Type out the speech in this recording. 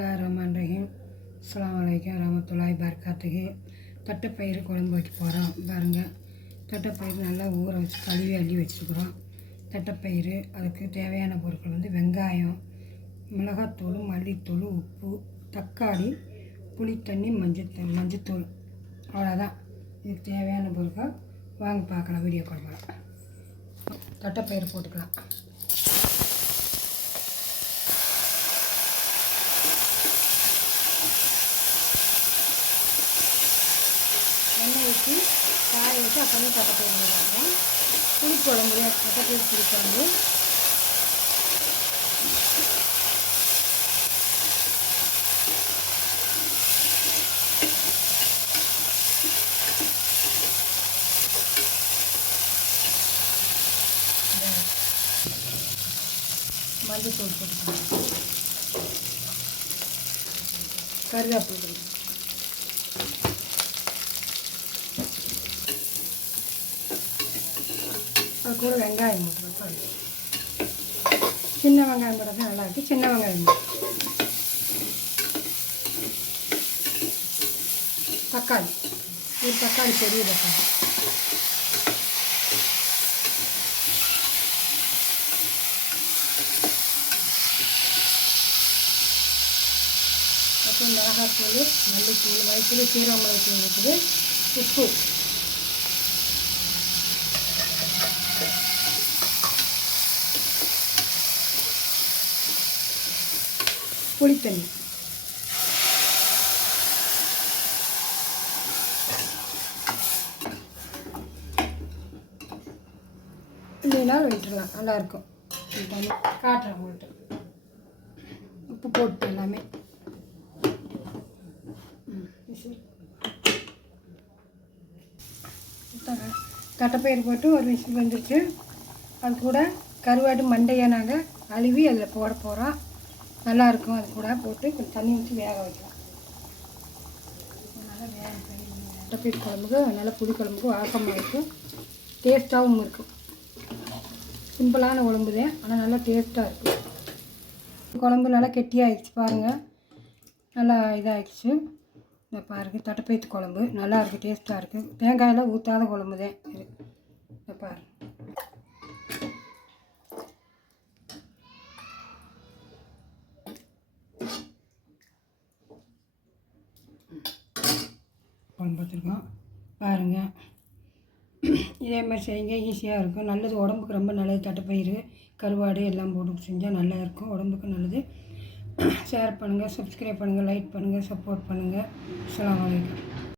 பிஸ்மில்லாஹிர்ரஹ்மானிர்ரஹீம். அஸ்ஸலாமு அலைக்கும் வரஹ்மத்துல்லாஹி வபரகாத்துஹு. தட்டைப்பயிறு குழம்பு வைக்க போகிறோம் பாருங்கள். தட்டைப்பயிறு நல்லா ஊற வச்சு கழுவி அள்ளி வச்சுருக்குறோம். தட்டைப்பயிறு அதுக்கு தேவையான பொருட்கள் வெங்காயம், மிளகாத்தூள், மல்லித்தூள், உப்பு, தக்காளி, புளித்தண்ணி, மஞ்சத்தூள் அவ்வளோதான். இதுக்கு தேவையான பொருட்கள். வாங்க பார்க்கலாம் வீடியோ கொடுக்கலாம். தட்டைப்பயிறு போட்டுக்கலாம். எண்ணெய் ஊற்றி காய வச்சு அப்புறமே தட்டைப்பயிறு போடுறோம். புளிக்குழம்பு, தட்டைப்பயிறு புளிக்குழம்பு. மஞ்சத்தூள் போட்டுக்கலாம். கருவேப்பிலை, அது கூட வெங்காயம் போட்டுக்கலாம். சின்ன வெங்காயம் போட்டால் தான் நல்லா இருக்குது. சின்ன வெங்காயம், தக்காளி, ஒரு தக்காளி, பெரிய தக்காளி, அப்புறம் மிளகாத்தூள், மல்லித்தூள், வயிற்றுல சீரகம் மிளகுத்தூள் இருக்குது, உப்பு, புளித்தண்ணி. இல்லைன்னா விட்டுடலாம், நல்லாயிருக்கும். தண்ணி காட்டுறேன் உங்கள்கிட்ட. உப்பு போட்டு எல்லாமே தட்டைப்பயிறு போட்டு ஒரு விசில் வந்துருச்சு. அது கூட கருவாடு மண்டையை நாங்கள் அழுவி அதில் போட போகிறோம். நல்லாயிருக்கும். அது கூட போட்டு கொஞ்சம் தண்ணி ஊற்றி வேக வைக்கலாம். நல்லா தட்டைப்பயிறு குழம்புக்கு நல்லா புளி குழம்புக்கு வாசமாக இருக்கும், டேஸ்ட்டாகவும் இருக்கும். சிம்பிளான குழம்பு தான், ஆனால் நல்லா டேஸ்ட்டாக இருக்கும். குழம்பு நல்லா கெட்டியாகிடுச்சு பாருங்கள். நல்லா இதாகிடுச்சு. இந்த பாருங்கள், தட்டைப்பயிறு குழம்பு நல்லா இருக்குது, டேஸ்ட்டாக இருக்குது. தேங்காயெல்லாம் ஊற்றாத குழம்பு தான் இது. இந்த பாருங்கள். குழம்பு வச்சுருக்கோம் பாருங்கள். இதே மாதிரி செய்யுங்க, ஈஸியாக இருக்கும். நல்லது, உடம்புக்கு ரொம்ப நல்லது. தட்டைப்பயிறு கருவாடு எல்லாம் போட்டு செஞ்சால் நல்லா இருக்கும், உடம்புக்கு நல்லது. ஷேர் பண்ணுங்கள், சப்ஸ்கிரைப் பண்ணுங்கள், லைக் பண்ணுங்கள், சப்போர்ட் பண்ணுங்கள். அஸ்ஸலாமு அலைக்கும்.